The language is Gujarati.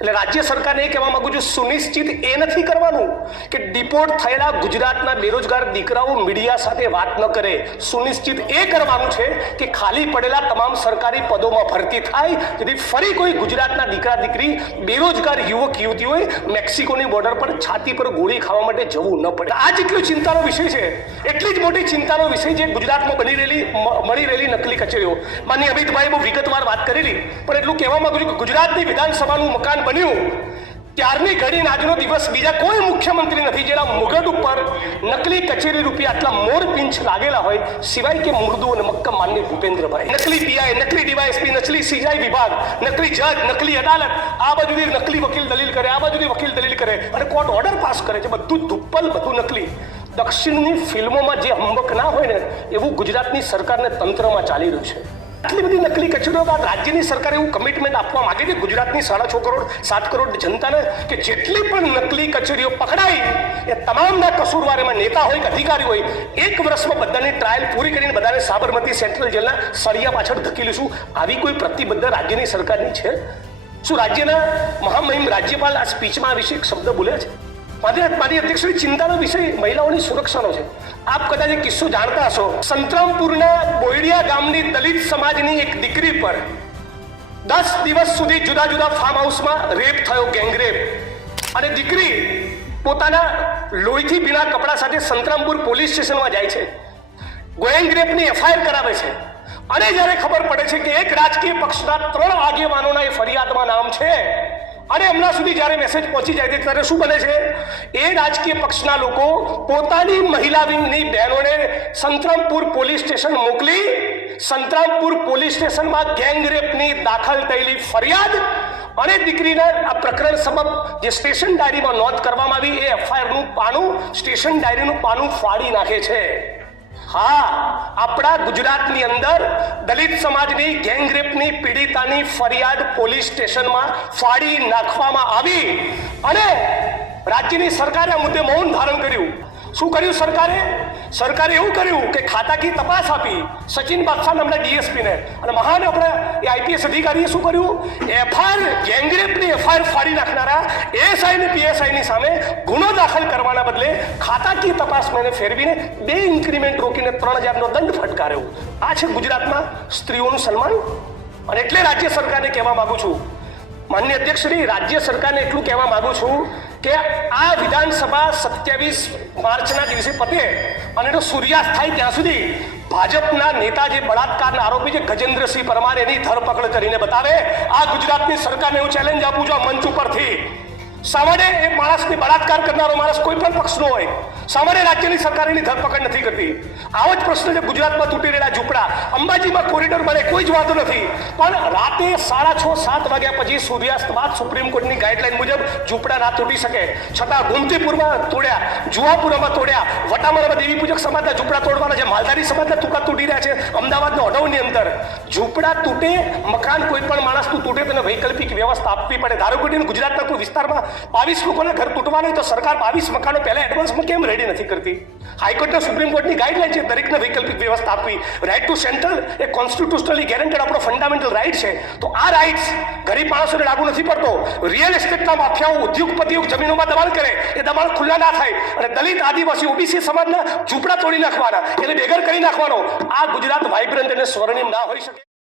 એટલે રાજ્ય સરકારને એ કહેવા માંગુ છું, સુનિશ્ચિત એ નથી કરવાનું કે ડિપોર્ટ થયેલા ગુજરાતના બેરોજગાર દીકરાઓ મીડિયા સાથે વાત ન કરે. સુનિશ્ચિત એ કરવાનું છે કે ખાલી પડેલા તમામ સરકારી પદોમાં ભરતી થાય, જેથી ફરી કોઈ ગુજરાતના દીકરા દીકરી બેરોજગાર યુવક યુવતીઓએ મેક્સિકોની બોર્ડર પર છાતી પર ગોળી ખાવા માટે જવું ન પડે. આ જેટલો ચિંતાનો વિષય છે, એટલી જ મોટી ચિંતાનો વિષય છે ગુજરાતમાં મળી રહેલી નકલી કચેરીઓ. માનનીય અમિતભાઈ બહુ વિગતવાર વાત કરેલી, પણ એટલું કહેવા માંગુ છું કે ગુજરાતની વિધાનસભાનું મકાન બન્યું ત્યારની ઘડીને આજનો દિવસ બીજા કોઈ મુખ્યમંત્રી નથી જેના મુગટ ઉપર નકલી કચેરી રૂપિયા આટલા મોર પિંચ લાગેલા હોય, સિવાય કે મૃદુ અને મક્કમ માનનીય ભૂપેન્દ્રભાઈ. નકલી પીઆઈ, નકલી ડીવાયએસપી, નકલી સીઆઈ વિભાગ, નકલી જજ, નકલી અદાલત, આ બાજુથી નકલી વકીલ દલીલ કરે, આ બાજુથી વકીલ દલીલ કરે અને કોર્ટ ઓર્ડર પાસ કરે છે. બધું ધુપ્પલ, બધું નકલી. દક્ષિણની ફિલ્મોમાં જે હંબક ના હોય ને એવું ગુજરાતની સરકારને તંત્રમાં ચાલી રહ્યું છે. આટલી બધી નકલી કચેરીઓ બાદ રાજ્યની સરકાર એવું કમિટમેન્ટ આપવા માંગે છે ગુજરાતની 6.5 કરોડ 7 કરોડ જનતાને કે જેટલી પણ નકલી કચેરીઓ પકડાઈ એ તમામના કસૂરવાર, એમાં નેતા હોય કે અધિકારી હોય, 1 વર્ષમાં બધાની ટ્રાયલ પૂરી કરીને બધાને સાબરમતી સેન્ટ્રલ જેલના સળિયા પાછળ ધકેલીશું. આવી કોઈ પ્રતિબદ્ધ રાજ્યની સરકારની છે? શું રાજ્યના મહામહિમ રાજ્યપાલ આ સ્પીચમાં આ વિશે એક શબ્દ બોલ્યા છે? મારી અધ્યક્ષની ચિંતાનો વિષય મહિલાઓની સુરક્ષાનો છે. આપ કદાચ એક કિસ્સો જાણતા હશો. સંતરામપુરના બોયડિયા ગામની દલિત સમાજની એક દીકરી પર 10 દિવસ સુધી જુદા જુદા ફાર્મ હાઉસમાં રેપ થયો, ગેંગરેપ. અને દીકરી પોતાના લોહીથી ભીના કપડા સાથે સંતરામપુર પોલીસ સ્ટેશનમાં જાય છે, ગેંગરેપની એફઆઈઆર કરાવે છે. અને જ્યારે ખબર પડે છે કે એક રાજકીય પક્ષના 3 આગેવાનોના એ ફરિયાદમાં નામ છે અને હમણાં સુધી જ્યારે મેસેજ પહોંચી જાય છે ત્યારે શું બને છે? એ રાજકીય પક્ષના લોકો પોતાની મહિલા વિંગની બહેનોને સંતરામપુર પોલીસ સ્ટેશન મોકલી સંતરામપુર પોલીસ સ્ટેશનમાં ગેંગરેપની દાખલ થયેલી ફરિયાદ અને દીકરીના આ પ્રકરણ સબબ જે સ્ટેશન ડાયરીમાં નોંધ કરવામાં આવી એ એફઆઈઆરનું પાનું, સ્ટેશન ડાયરીનું પાનું ફાડી નાખે છે. હા, આપણા ગુજરાતની અંદર દલિત સમાજની ગેંગરેપની પીડિતાની ફરિયાદ પોલીસ સ્ટેશનમાં ફાડી નાખવામાં આવી અને રાજ્યની સરકારે આ મુદ્દે મૌન ધારણ કર્યું. શું કર્યું સરકારે એવું કર્યું કે ખાતાકી તપાસ આપી સચિન બાદશાહ નામના ડીએસપીને, અને મહાન આપણા એ આઈપીએસ અધિકારીએ શું કર્યું? એફઆઈઆર, ગેંગરેપની એફઆઈઆર ફાડી નાખનારા એએસઆઈ અને પીએસઆઈની સામે ગુનો દાખલ કરવાના બદલે ખાતાકી તપાસ મેને ફેરવીને 2 ઇન્ક્રીમેન્ટ રોકીને 3000નો દંડ ફટકાર્યો. આ છે ગુજરાતમાં સ્ત્રીઓનું સન્માન. અને એટલે રાજ્ય સરકારને કહેવા માંગુ છું, માનનીય અધ્યક્ષશ્રી, રાજ્ય સરકારને એટલું કહેવા માંગુ છું કે આ વિધાનસભા 27 માર્ચના દિવસે પતે અને એનો સૂર્યાસ્ત થાય ત્યાં સુધી ભાજપના નેતા જે બળાત્કારના આરોપી છે ગજેન્દ્રસિંહ પરમાર, એની ધરપકડ કરીને બતાવે. આ ગુજરાતની સરકારને હું ચેલેન્જ આપું છું આ મંચ ઉપરથી. સામાન્ય એ માણસને બળાત્કાર કરનારો માણસ કોઈ પણ પક્ષનો હોય, સામાન્ય રાજ્યની સરકાર એની ધરપકડ નથી કરતી. આવો જ પ્રશ્ન છે ગુજરાતમાં તૂટી રહેલા ઝૂંપડા. અંબાજીમાં કોરિડોર બને, કોઈ જ વાંધો નથી, પણ રાતે 6:30-7 વાગ્યા પછી સૂર્યાસ્ત બાદ સુપ્રીમ કોર્ટની ગાઈડલાઈન મુજબ ઝૂંપડા ના તૂટી શકે. છતાં ગોમતીપુરમાં તોડ્યા, જુહાપુરામાં તોડ્યા, વટામણામાં દેવી પૂજક સમાજના ઝૂંપડા તોડવાના છે, માલધારી સમાજના ટુકડા તૂટી રહ્યા છે. અમદાવાદના ઓઢવની અંદર ઝૂંપડા તૂટે, મકાન કોઈ પણ માણસનું તૂટે તેને વૈકલ્પિક વ્યવસ્થા આપવી પડે. ધારો કે ગુજરાતના કોઈ વિસ્તારમાં 22 લોકોના ઘર તૂટવા નહીં તો સરકાર 22 મકાનો પહેલા એડવાન્સમાં કેમ રેડી નથી કરતી? હાઈકોર્ટના સુપ્રીમ કોર્ટની ગાઈડલાઈન છે દરેકને વૈકલ્પિક વ્યવસ્થા આપવી. Right to central a constitutionally guaranteed આપણો ફંડામેન્ટલ રાઇટ છે. તો આ રાઇટ્સ ગરીબ માણસોને લાગુ નથી પડતો. રિયલ એસ્ટેટના માફિયાઓ, ઉદ્યોગપતિઓ જમીનોમાં દબાણ કરે, એ દબાણ ખુલ્લા ના થાય અને દલિત, આદિવાસી, ઓબીસી સમાજના ઝૂંપડા તોડી નાખવાના, એને બેઘર કરી નાખવાનો. આ ગુજરાત વાઇબ્રન્ટ અને સ્વર્ણિમ ના હોઈ શકે.